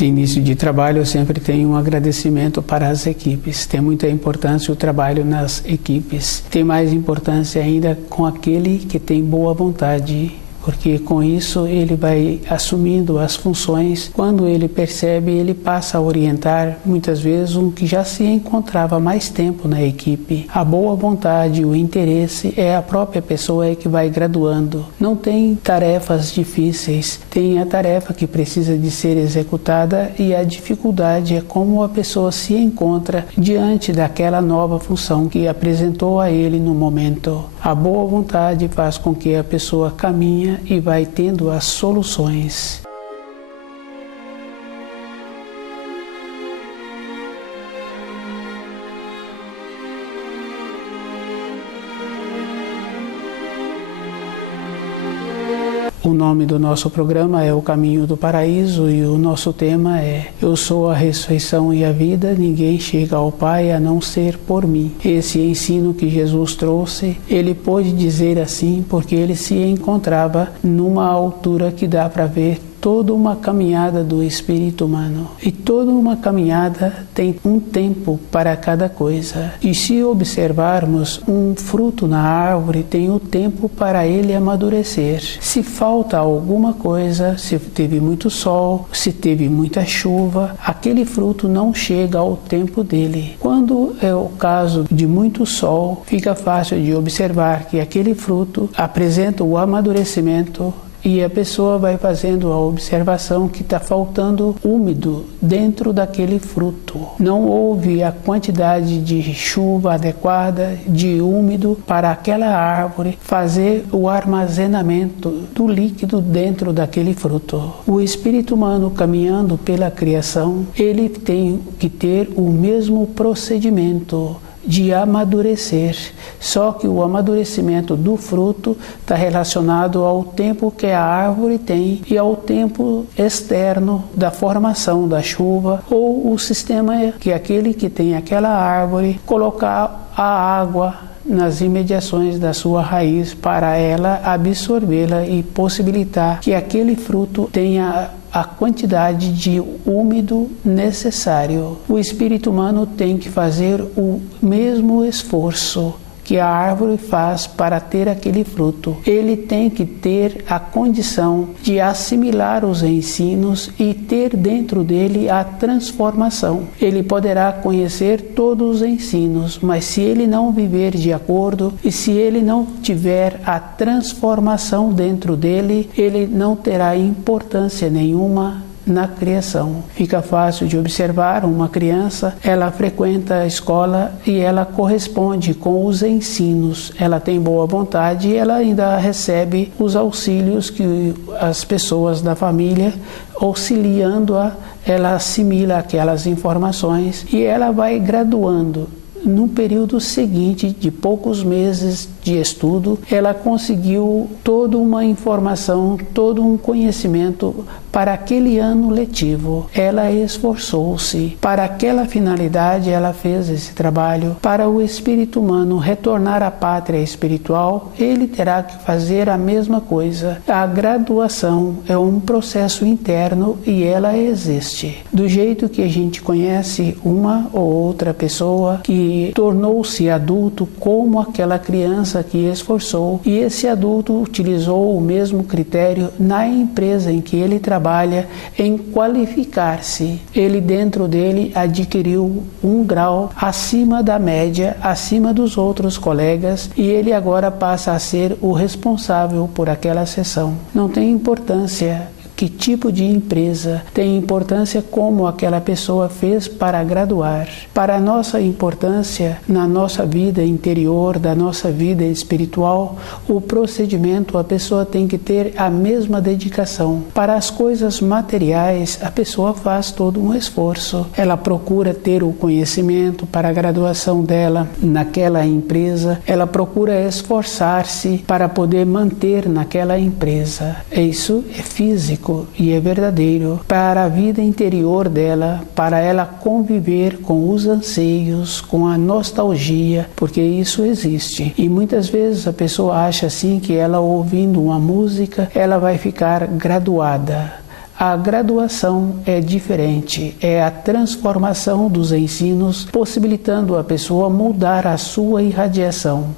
Esse início de trabalho eu sempre tenho um agradecimento para as equipes. Tem muita importância o trabalho nas equipes. Tem mais importância ainda com aquele que tem boa vontade, porque com isso ele vai assumindo as funções. Quando ele percebe, ele passa a orientar muitas vezes um que já se encontrava mais tempo na equipe. A boa vontade, o interesse é a própria pessoa que vai graduando. Não tem tarefas difíceis, tem a tarefa que precisa de ser executada e a dificuldade é como a pessoa se encontra diante daquela nova função que apresentou a ele no momento. A boa vontade faz com que a pessoa caminhe e vai tendo as soluções. O nome do nosso programa é O Caminho do Paraíso e o nosso tema é Eu sou a ressurreição e a vida, ninguém chega ao Pai a não ser por mim. Esse ensino que Jesus trouxe, ele pôde dizer assim porque ele se encontrava numa altura que dá para ver toda uma caminhada do espírito humano. E toda uma caminhada tem um tempo para cada coisa. E se observarmos um fruto na árvore, tem o tempo para ele amadurecer. Se falta alguma coisa, se teve muito sol, se teve muita chuva, aquele fruto não chega ao tempo dele. Quando é o caso de muito sol, fica fácil de observar que aquele fruto apresenta o amadurecimento e a pessoa vai fazendo a observação que está faltando úmido dentro daquele fruto. Não houve a quantidade de chuva adequada, de úmido para aquela árvore fazer o armazenamento do líquido dentro daquele fruto. O espírito humano caminhando pela criação, ele tem que ter o mesmo procedimento de amadurecer, só que o amadurecimento do fruto está relacionado ao tempo que a árvore tem e ao tempo externo da formação da chuva ou o sistema que aquele que tem aquela árvore colocar a água nas imediações da sua raiz para ela absorvê-la e possibilitar que aquele fruto tenha a quantidade de úmido necessário. O espírito humano tem que fazer o mesmo esforço que a árvore faz para ter aquele fruto. Ele tem que ter a condição de assimilar os ensinos e ter dentro dele a transformação. Ele poderá conhecer todos os ensinos, mas se ele não viver de acordo e se ele não tiver a transformação dentro dele, ele não terá importância nenhuma na criação. Fica fácil de observar uma criança, ela frequenta a escola e ela corresponde com os ensinos. Ela tem boa vontade e ela ainda recebe os auxílios que as pessoas da família, auxiliando-a, ela assimila aquelas informações e ela vai graduando. No período seguinte, de poucos meses de estudo, ela conseguiu toda uma informação, todo um conhecimento para aquele ano letivo. Ela esforçou-se. Para aquela finalidade, ela fez esse trabalho. Para o espírito humano retornar à pátria espiritual, ele terá que fazer a mesma coisa. A graduação é um processo interno e ela existe. Do jeito que a gente conhece uma ou outra pessoa que tornou-se adulto como aquela criança que esforçou, e esse adulto utilizou o mesmo critério na empresa em que ele trabalha em qualificar-se. Ele dentro dele adquiriu um grau acima da média, acima dos outros colegas, e ele agora passa a ser o responsável por aquela seção. Não tem importância que tipo de empresa, tem importância como aquela pessoa fez para graduar. Para a nossa importância na nossa vida interior, da nossa vida espiritual, o procedimento, a pessoa tem que ter a mesma dedicação. Para as coisas materiais, a pessoa faz todo um esforço. Ela procura ter o conhecimento para a graduação dela naquela empresa, ela procura esforçar-se para poder manter naquela empresa. Isso é físico e é verdadeiro para a vida interior dela, para ela conviver com os anseios, com a nostalgia, porque isso existe. E muitas vezes a pessoa acha assim que ela ouvindo uma música, ela vai ficar graduada. A graduação é diferente, é a transformação dos ensinos, possibilitando a pessoa mudar a sua irradiação.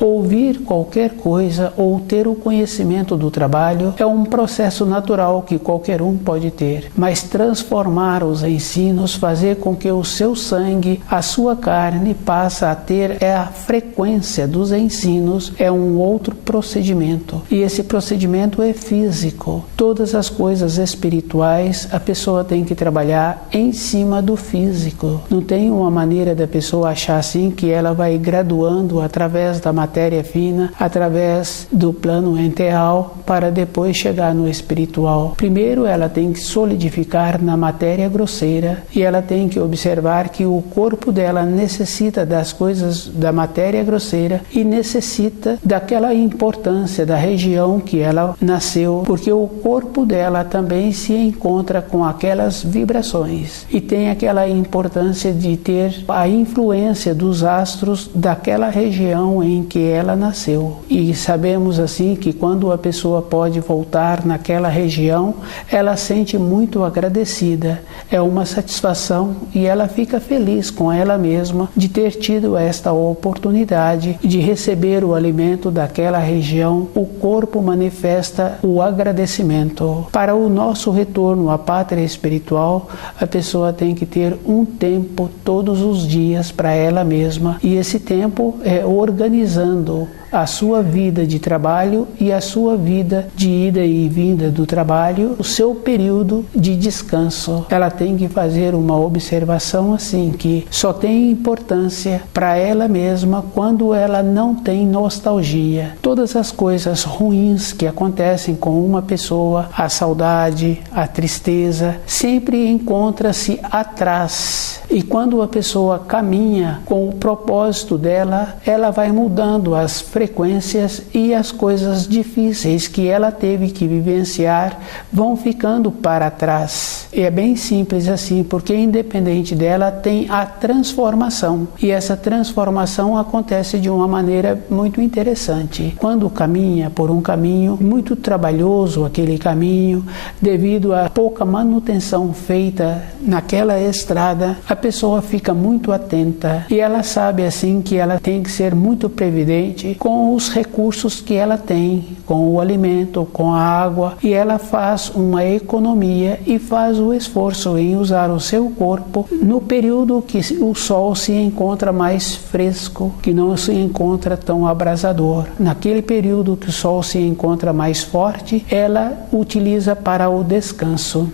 Ouvir qualquer coisa ou ter o conhecimento do trabalho é um processo natural que qualquer um pode ter, mas transformar os ensinos, fazer com que o seu sangue, a sua carne, passe a ter a frequência dos ensinos, é um outro procedimento. E esse procedimento é físico. Todas as coisas espirituais, a pessoa tem que trabalhar em cima do físico. Não tem uma maneira da pessoa achar assim que ela vai graduando através da matéria fina, através do plano enteral, para depois chegar no espiritual. Primeiro ela tem que solidificar na matéria grosseira e ela tem que observar que o corpo dela necessita das coisas da matéria grosseira e necessita daquela importância da região que ela nasceu, porque o corpo dela também se encontra com aquelas vibrações e tem aquela importância de ter a influência dos astros daquela região em que ela nasceu. E sabemos assim que quando a pessoa pode voltar naquela região, ela sente muito agradecida, é uma satisfação e ela fica feliz com ela mesma de ter tido esta oportunidade de receber o alimento daquela região. O corpo manifesta o agradecimento. Para o nosso retorno à pátria espiritual, a pessoa tem que ter um tempo todos os dias para ela mesma, e esse tempo é organizando a sua vida de trabalho e a sua vida de ida e vinda do trabalho, o seu período de descanso. Ela tem que fazer uma observação assim, que só tem importância para ela mesma quando ela não tem nostalgia. Todas as coisas ruins que acontecem com uma pessoa, a saudade, a tristeza, sempre encontra-se atrás. E quando a pessoa caminha com o propósito dela, ela vai mudando as frequências e as coisas difíceis que ela teve que vivenciar vão ficando para trás. E é bem simples assim, porque independente dela tem a transformação. E essa transformação acontece de uma maneira muito interessante. Quando caminha por um caminho muito trabalhoso, aquele caminho, devido a pouca manutenção feita naquela estrada, a pessoa fica muito atenta e ela sabe assim que ela tem que ser muito previdente com os recursos que ela tem, com o alimento, com a água, e ela faz uma economia e faz o esforço em usar o seu corpo no período que o sol se encontra mais fresco, que não se encontra tão abrasador. Naquele período que o sol se encontra mais forte, ela utiliza para o descanso.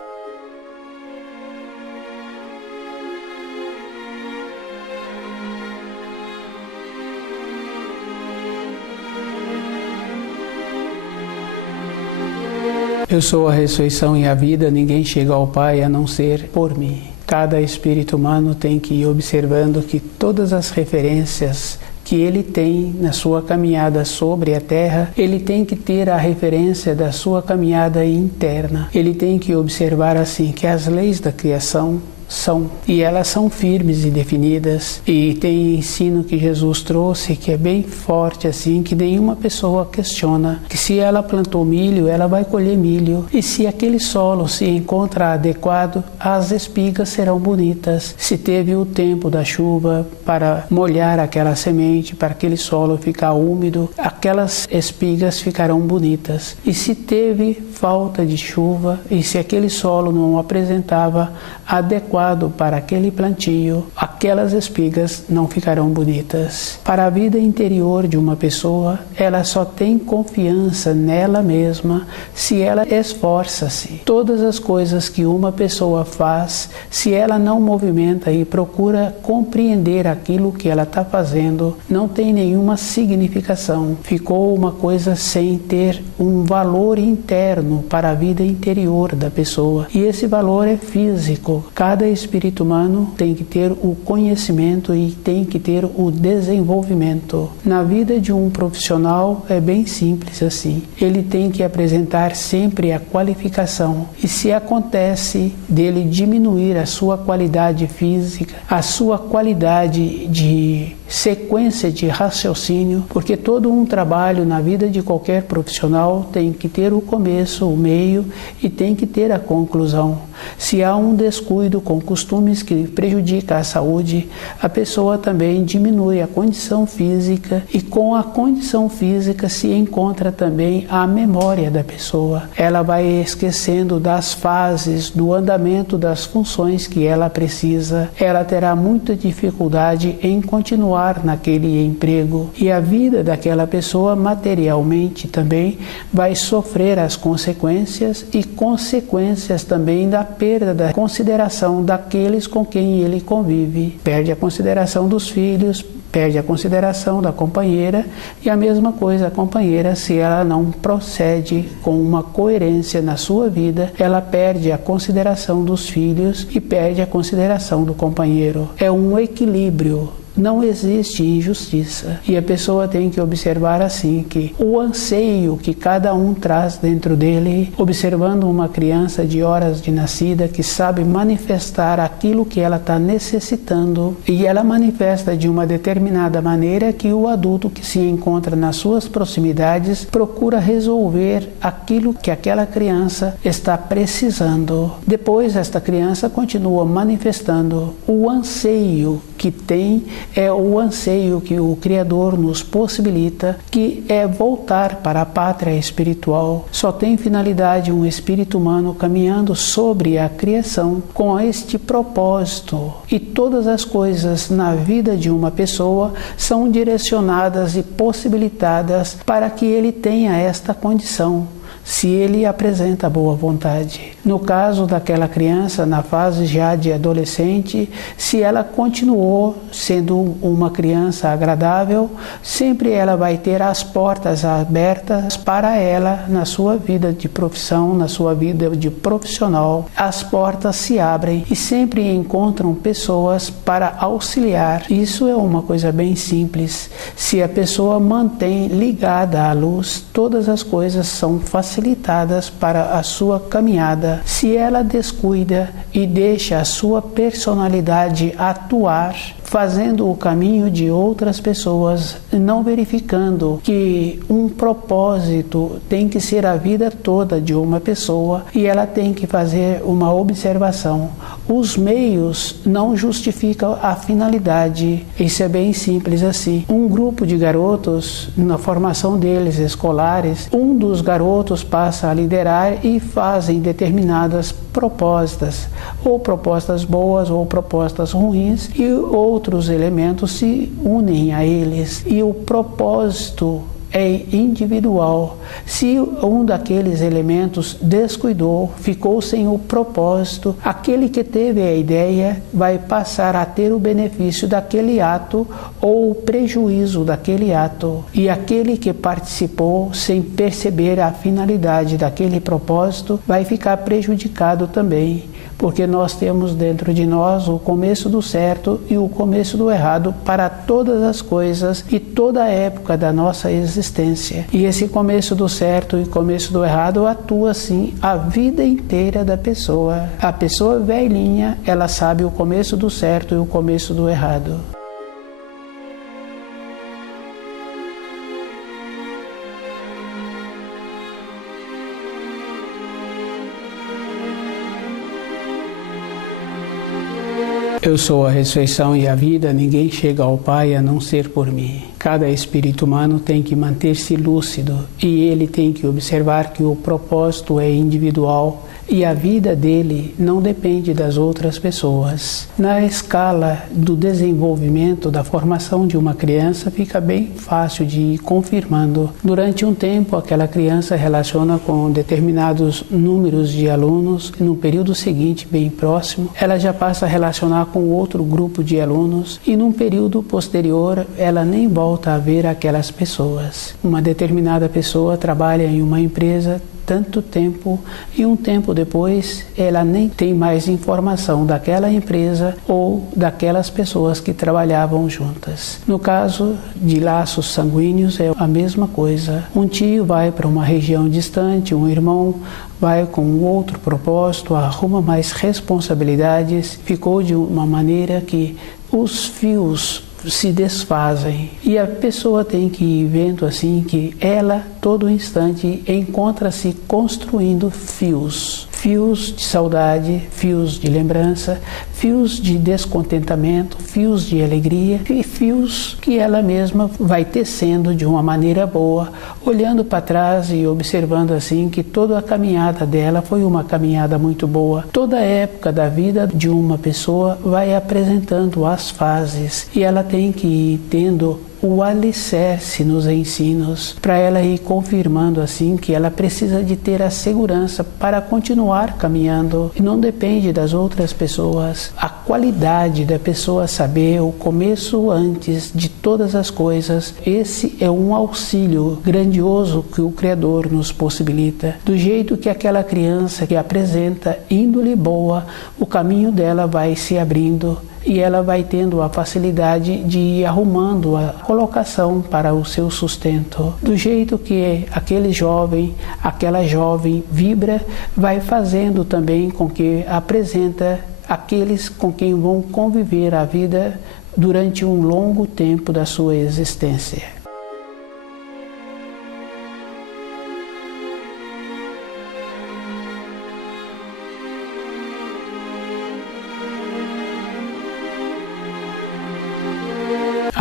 Eu sou a ressurreição e a vida, ninguém chega ao Pai a não ser por mim. Cada espírito humano tem que ir observando que todas as referências que ele tem na sua caminhada sobre a Terra, ele tem que ter a referência da sua caminhada interna. Ele tem que observar assim que as leis da criação são, e elas são firmes e definidas, e tem ensino que Jesus trouxe que é bem forte assim, que nenhuma pessoa questiona, que se ela plantou milho, ela vai colher milho, e se aquele solo se encontra adequado, as espigas serão bonitas. Se teve o tempo da chuva para molhar aquela semente, para aquele solo ficar úmido, aquelas espigas ficarão bonitas. E se teve falta de chuva, e se aquele solo não apresentava adequado para aquele plantio, aquelas espigas não ficarão bonitas. Para a vida interior de uma pessoa, ela só tem confiança nela mesma se ela esforça-se. Todas as coisas que uma pessoa faz, se ela não movimenta e procura compreender aquilo que ela está fazendo, não tem nenhuma significação. Ficou uma coisa sem ter um valor interno para a vida interior da pessoa. E esse valor é físico. Cada Cada espírito humano tem que ter o conhecimento e tem que ter o desenvolvimento. Na vida de um profissional é bem simples assim. Ele tem que apresentar sempre a qualificação. E se acontece dele diminuir a sua qualidade física, a sua qualidade de sequência de raciocínio, porque todo um trabalho na vida de qualquer profissional tem que ter o começo, o meio e tem que ter a conclusão. Se há um descuido com costumes que prejudicam a saúde, a pessoa também diminui a condição física e com a condição física se encontra também a memória da pessoa. Ela vai esquecendo das fases, do andamento das funções que ela precisa. Ela terá muita dificuldade em continuar naquele emprego e a vida daquela pessoa materialmente também vai sofrer as consequências e consequências também da perda da consideração daqueles com quem ele convive. Perde a consideração dos filhos, perde a consideração da companheira e a mesma coisa a companheira, se ela não procede com uma coerência na sua vida, ela perde a consideração dos filhos e perde a consideração do companheiro. É um equilíbrio. Não existe injustiça e a pessoa tem que observar assim que o anseio que cada um traz dentro dele, observando uma criança de horas de nascida que sabe manifestar aquilo que ela está necessitando e ela manifesta de uma determinada maneira que o adulto que se encontra nas suas proximidades procura resolver aquilo que aquela criança está precisando. Depois esta criança continua manifestando o anseio que tem, é o anseio que o Criador nos possibilita, que é voltar para a pátria espiritual. Só tem finalidade um espírito humano caminhando sobre a criação com este propósito. E todas as coisas na vida de uma pessoa são direcionadas e possibilitadas para que ele tenha esta condição, se ele apresenta boa vontade. No caso daquela criança, na fase já de adolescente, se ela continuou sendo uma criança agradável, sempre ela vai ter as portas abertas para ela na sua vida de profissão, na sua vida de profissional. As portas se abrem e sempre encontram pessoas para auxiliar. Isso é uma coisa bem simples. Se a pessoa mantém ligada à luz, todas as coisas são facilitadas para a sua caminhada. Se ela descuida e deixa a sua personalidade atuar, fazendo o caminho de outras pessoas, não verificando que um propósito tem que ser a vida toda de uma pessoa e ela tem que fazer uma observação. Os meios não justificam a finalidade. Isso é bem simples assim. Um grupo de garotos, na formação deles escolares, um dos garotos passa a liderar e fazem determinadas propostas, ou propostas boas ou propostas ruins, e outros elementos se unem a eles. E o propósito é individual. Se um daqueles elementos descuidou, ficou sem o propósito, aquele que teve a ideia vai passar a ter o benefício daquele ato ou o prejuízo daquele ato. E aquele que participou sem perceber a finalidade daquele propósito vai ficar prejudicado também. Porque nós temos dentro de nós o começo do certo e o começo do errado para todas as coisas e toda a época da nossa existência. E esse começo do certo e começo do errado atua assim a vida inteira da pessoa. A pessoa velhinha, ela sabe o começo do certo e o começo do errado. Eu sou a ressurreição e a vida, ninguém chega ao Pai a não ser por mim. Cada espírito humano tem que manter-se lúcido e ele tem que observar que o propósito é individual e a vida dele não depende das outras pessoas. Na escala do desenvolvimento, da formação de uma criança, fica bem fácil de ir confirmando. Durante um tempo, aquela criança relaciona com determinados números de alunos e no período seguinte, bem próximo, ela já passa a relacionar com outro grupo de alunos e num período posterior, ela nem volta a ver aquelas pessoas. Uma determinada pessoa trabalha em uma empresa, tanto tempo e um tempo depois ela nem tem mais informação daquela empresa ou daquelas pessoas que trabalhavam juntas. No caso de laços sanguíneos é a mesma coisa. Um tio vai para uma região distante, um irmão vai com um outro propósito, arruma mais responsabilidades, ficou de uma maneira que os fios se desfazem e a pessoa tem que ir vendo assim que ela todo instante encontra-se construindo fios de saudade, fios de lembrança, fios de descontentamento, fios de alegria e fios que ela mesma vai tecendo de uma maneira boa, olhando para trás e observando assim que toda a caminhada dela foi uma caminhada muito boa. Toda a época da vida de uma pessoa vai apresentando as fases e ela tem que ir tendo o alicerce nos ensinos, para ela ir confirmando assim que ela precisa de ter a segurança para continuar caminhando e não depende das outras pessoas. A qualidade da pessoa saber o começo antes de todas as coisas, esse é um auxílio grandioso que o Criador nos possibilita. Do jeito que aquela criança que apresenta índole boa, o caminho dela vai se abrindo e ela vai tendo a facilidade de ir arrumando a colocação para o seu sustento. Do jeito que aquele jovem, aquela jovem vibra, vai fazendo também com que apresenta aqueles com quem vão conviver a vida durante um longo tempo da sua existência.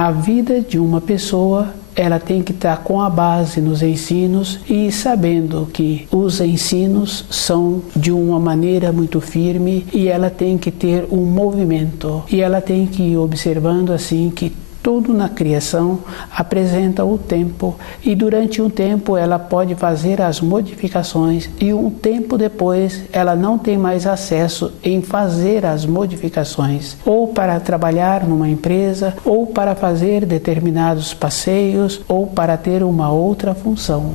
A vida de uma pessoa, ela tem que estar com a base nos ensinos e sabendo que os ensinos são de uma maneira muito firme e ela tem que ter um movimento. E ela tem que ir observando assim que tudo na criação apresenta o tempo e durante um tempo ela pode fazer as modificações e um tempo depois ela não tem mais acesso em fazer as modificações ou para trabalhar numa empresa ou para fazer determinados passeios ou para ter uma outra função.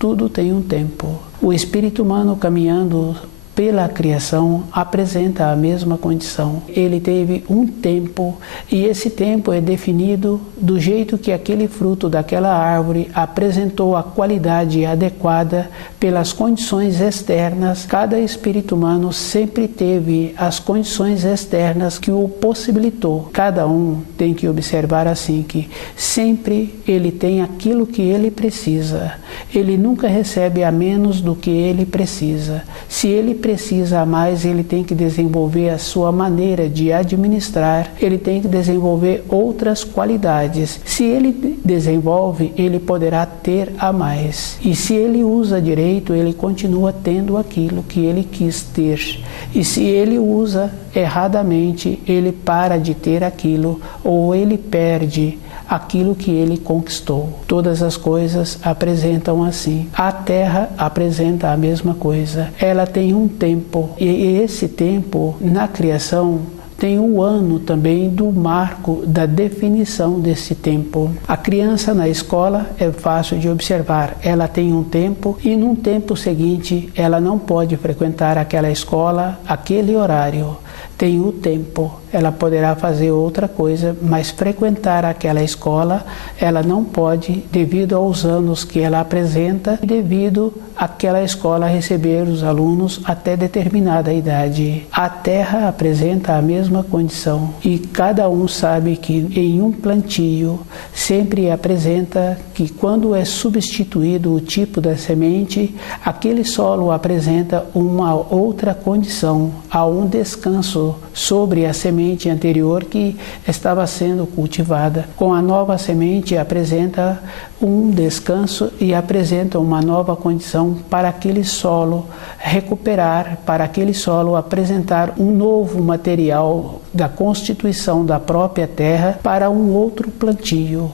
Tudo tem um tempo. O espírito humano caminhando pela criação apresenta a mesma condição. Ele teve um tempo e esse tempo é definido do jeito que aquele fruto daquela árvore apresentou a qualidade adequada pelas condições externas. Cada espírito humano sempre teve as condições externas que o possibilitou. Cada um tem que observar assim que sempre ele tem aquilo que ele precisa. Ele nunca recebe a menos do que ele precisa. Se ele precisa a mais, ele tem que desenvolver a sua maneira de administrar, ele tem que desenvolver outras qualidades. Se ele desenvolve, ele poderá ter a mais. E se ele usa direito, ele continua tendo aquilo que ele quis ter. E se ele usa erradamente, ele para de ter aquilo ou ele perde aquilo que ele conquistou. Todas as coisas apresentam assim. A Terra apresenta a mesma coisa. Ela tem um tempo e esse tempo na criação tem o ano também do marco da definição desse tempo. A criança na escola é fácil de observar. Ela tem um tempo e num tempo seguinte ela não pode frequentar aquela escola, aquele horário. Tem o tempo, ela poderá fazer outra coisa, mas frequentar aquela escola ela não pode devido aos anos que ela apresenta e devido àquela escola receber os alunos até determinada idade. A Terra apresenta a mesma condição e cada um sabe que em um plantio sempre apresenta que quando é substituído o tipo da semente, aquele solo apresenta uma outra condição, há um descanso sobre a semente anterior que estava sendo cultivada. Com a nova semente apresenta um descanso e apresenta uma nova condição para aquele solo recuperar, para aquele solo apresentar um novo material da constituição da própria terra para um outro plantio.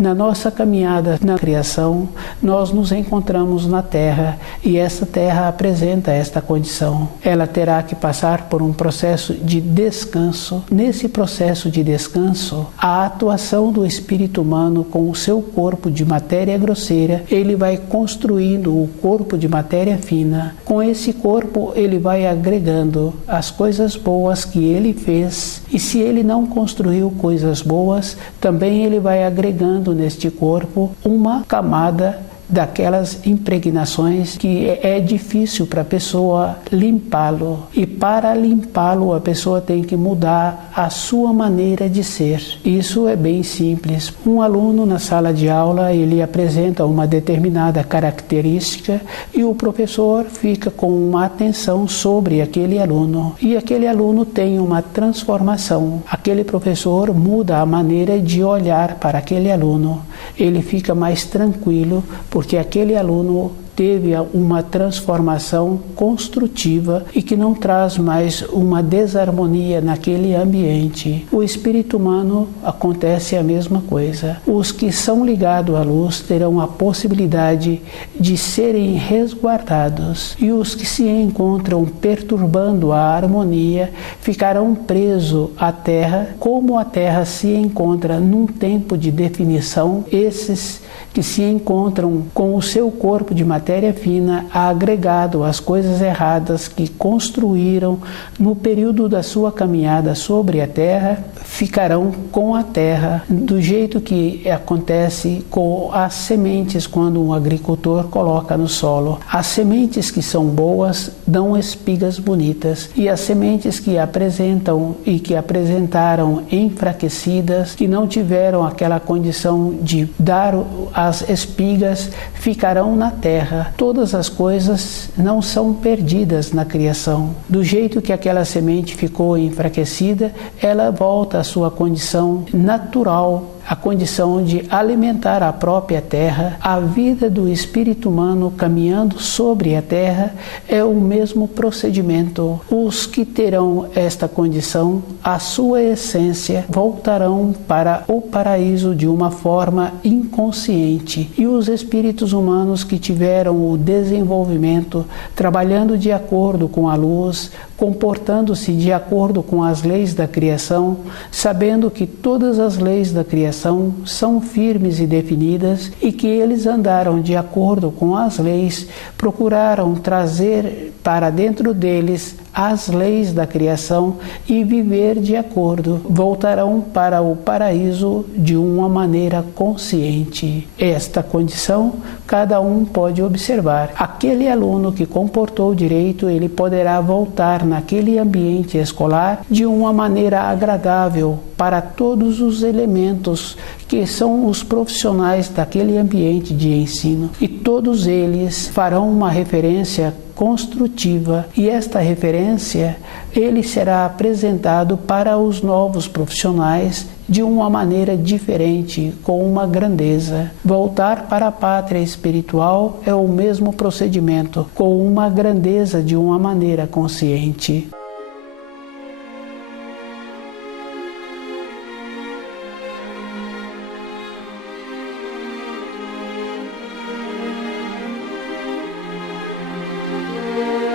Na nossa caminhada na criação, nós nos encontramos na Terra e essa Terra apresenta esta condição. Ela terá que passar por um processo de descanso. Nesse processo de descanso, a atuação do espírito humano com o seu corpo de matéria grosseira, ele vai construindo o corpo de matéria fina. Com esse corpo, ele vai agregando as coisas boas que ele fez, e se ele não construiu coisas boas, também ele vai agregando neste corpo uma camada daquelas impregnações que é difícil para a pessoa limpá-lo. E para limpá-lo, a pessoa tem que mudar a sua maneira de ser. Isso é bem simples. Um aluno na sala de aula, ele apresenta uma determinada característica e o professor fica com uma atenção sobre aquele aluno. E aquele aluno tem uma transformação. Aquele professor muda a maneira de olhar para aquele aluno. Ele fica mais tranquilo, porque aquele aluno teve uma transformação construtiva e que não traz mais uma desarmonia naquele ambiente. O espírito humano acontece a mesma coisa. Os que são ligados à luz terão a possibilidade de serem resguardados, e os que se encontram perturbando a harmonia ficarão presos à Terra. Como a Terra se encontra num tempo de definição, esses que se encontram com o seu corpo de matéria fina agregado às coisas erradas que construíram no período da sua caminhada sobre a Terra, ficarão com a Terra, do jeito que acontece com as sementes quando um agricultor coloca no solo. As sementes que são boas dão espigas bonitas, e as sementes que apresentam e que apresentaram enfraquecidas, que não tiveram aquela condição de dar as espigas, ficarão na terra. Todas as coisas não são perdidas na criação. Do jeito que aquela semente ficou enfraquecida, ela volta à sua condição natural, a condição de alimentar a própria terra. A vida do espírito humano caminhando sobre a terra é o mesmo procedimento. Os que terão esta condição, a sua essência, voltarão para o paraíso de uma forma inconsciente. E os espíritos humanos que tiveram o desenvolvimento, trabalhando de acordo com a luz, comportando-se de acordo com as leis da criação, sabendo que todas as leis da criação são firmes e definidas, e que eles andaram de acordo com as leis, procuraram trazer para dentro deles as leis da criação e viver de acordo, voltarão para o paraíso de uma maneira consciente. Esta condição cada um pode observar. Aquele aluno que comportou direito, ele poderá voltar naquele ambiente escolar de uma maneira agradável para todos os elementos que são os profissionais daquele ambiente de ensino, e todos eles farão uma referência construtiva, e esta referência ele será apresentado para os novos profissionais de uma maneira diferente, com uma grandeza. Voltar para a pátria espiritual é o mesmo procedimento, com uma grandeza de uma maneira consciente.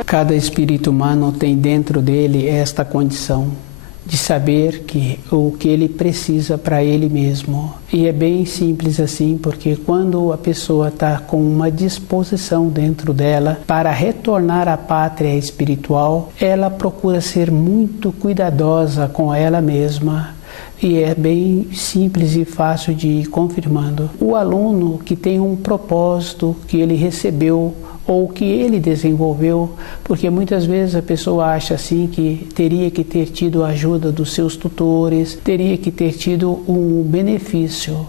Cada espírito humano tem dentro dele esta condição de saber o que ele precisa para ele mesmo. E é bem simples assim, porque quando a pessoa está com uma disposição dentro dela para retornar à pátria espiritual, ela procura ser muito cuidadosa com ela mesma. E é bem simples e fácil de ir confirmando. O aluno que tem um propósito que ele recebeu ou que ele desenvolveu, porque muitas vezes a pessoa acha assim que teria que ter tido a ajuda dos seus tutores, teria que ter tido um benefício.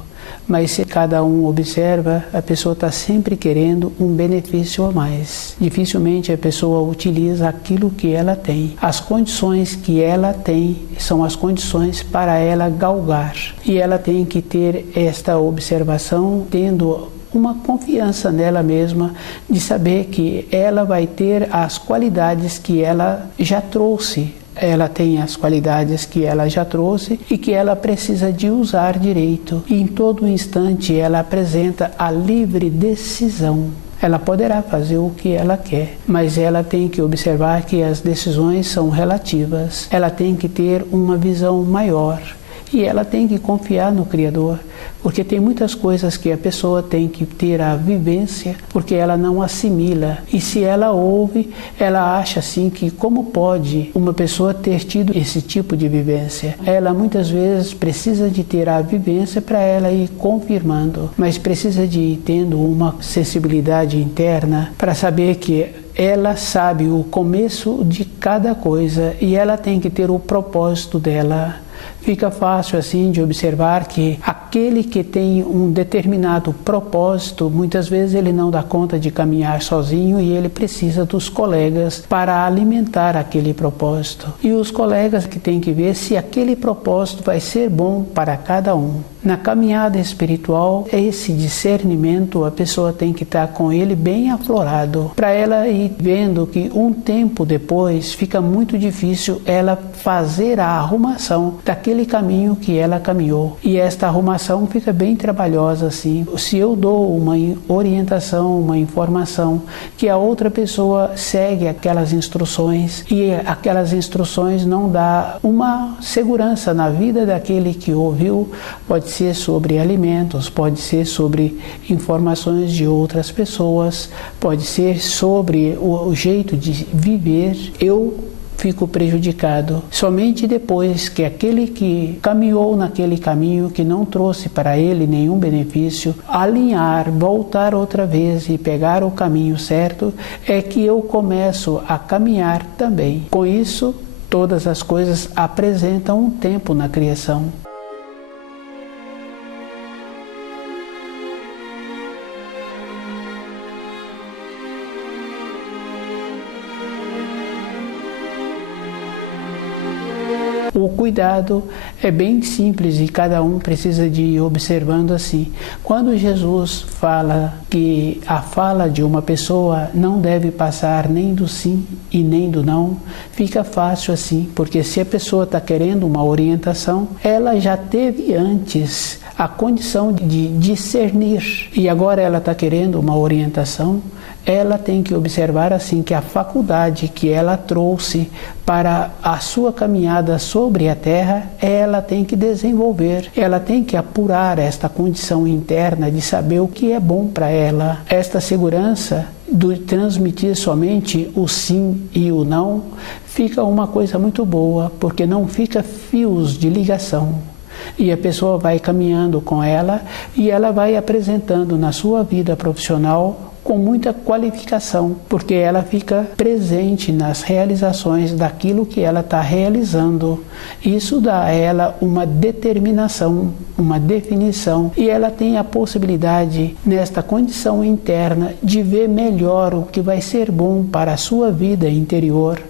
Mas se cada um observa, a pessoa está sempre querendo um benefício a mais. Dificilmente a pessoa utiliza aquilo que ela tem. As condições que ela tem são as condições para ela galgar. E ela tem que ter esta observação, tendo uma confiança nela mesma, de saber que ela vai ter as qualidades que ela já trouxe ela tem as qualidades que ela já trouxe e que ela precisa de usar direito. E em todo instante ela apresenta a livre decisão. Ela poderá fazer o que ela quer, mas ela tem que observar que as decisões são relativas. Ela tem que ter uma visão maior. E ela tem que confiar no Criador, porque tem muitas coisas que a pessoa tem que ter a vivência, porque ela não assimila. E se ela ouve, ela acha assim que como pode uma pessoa ter tido esse tipo de vivência? Ela muitas vezes precisa de ter a vivência para ela ir confirmando, mas precisa de ir tendo uma sensibilidade interna para saber que ela sabe o começo de cada coisa e ela tem que ter o propósito dela. Fica fácil assim de observar que aquele que tem um determinado propósito, muitas vezes ele não dá conta de caminhar sozinho e ele precisa dos colegas para alimentar aquele propósito. E os colegas que têm que ver se aquele propósito vai ser bom para cada um. Na caminhada espiritual, esse discernimento a pessoa tem que estar com ele bem aflorado, para ela ir vendo que um tempo depois fica muito difícil ela fazer a arrumação daquele caminho que ela caminhou. E esta arrumação fica bem trabalhosa assim. Se eu dou uma orientação, uma informação, que a outra pessoa segue aquelas instruções e aquelas instruções não dá uma segurança na vida daquele que ouviu, pode ser sobre alimentos, pode ser sobre informações de outras pessoas, pode ser sobre o jeito de viver, eu fico prejudicado. Somente depois que aquele que caminhou naquele caminho que não trouxe para ele nenhum benefício, alinhar, voltar outra vez e pegar o caminho certo, é que eu começo a caminhar também. Com isso, todas as coisas apresentam um tempo na criação. O cuidado é bem simples e cada um precisa de ir observando assim. Quando Jesus fala que a fala de uma pessoa não deve passar nem do sim e nem do não, fica fácil assim, porque se a pessoa está querendo uma orientação, ela já teve antes a condição de discernir e agora ela está querendo uma orientação, ela tem que observar assim que a faculdade que ela trouxe para a sua caminhada sobre a terra, ela tem que desenvolver, ela tem que apurar esta condição interna de saber o que é bom para ela. Esta segurança de transmitir somente o sim e o não fica uma coisa muito boa, porque não fica fios de ligação. E a pessoa vai caminhando com ela e ela vai apresentando na sua vida profissional com muita qualificação, porque ela fica presente nas realizações daquilo que ela está realizando. Isso dá a ela uma determinação, uma definição, e ela tem a possibilidade, nesta condição interna, de ver melhor o que vai ser bom para a sua vida interior.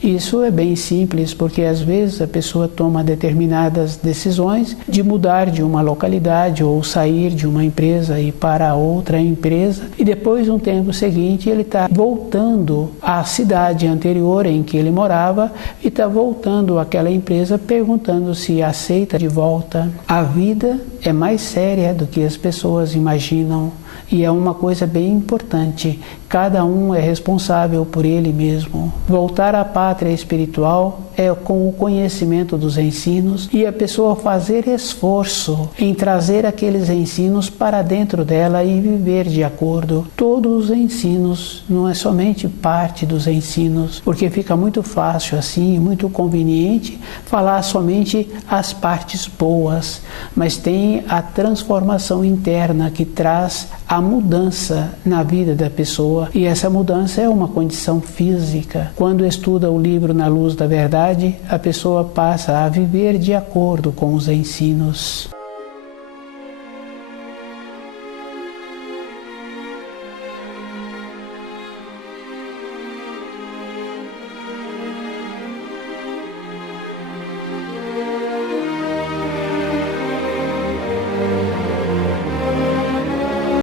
Isso é bem simples, porque às vezes a pessoa toma determinadas decisões de mudar de uma localidade ou sair de uma empresa e ir para outra empresa e depois, no tempo seguinte, ele está voltando à cidade anterior em que ele morava e está voltando àquela empresa perguntando se aceita de volta. A vida é mais séria do que as pessoas imaginam. E é uma coisa bem importante, cada um é responsável por ele mesmo. Voltar à pátria espiritual é com o conhecimento dos ensinos e a pessoa fazer esforço em trazer aqueles ensinos para dentro dela e viver de acordo. Todos os ensinos, não é somente parte dos ensinos, porque fica muito fácil assim, muito conveniente falar somente as partes boas, mas tem a transformação interna que traz a mudança na vida da pessoa, e essa mudança é uma condição física. Quando estuda o livro Na Luz da Verdade, a pessoa passa a viver de acordo com os ensinos.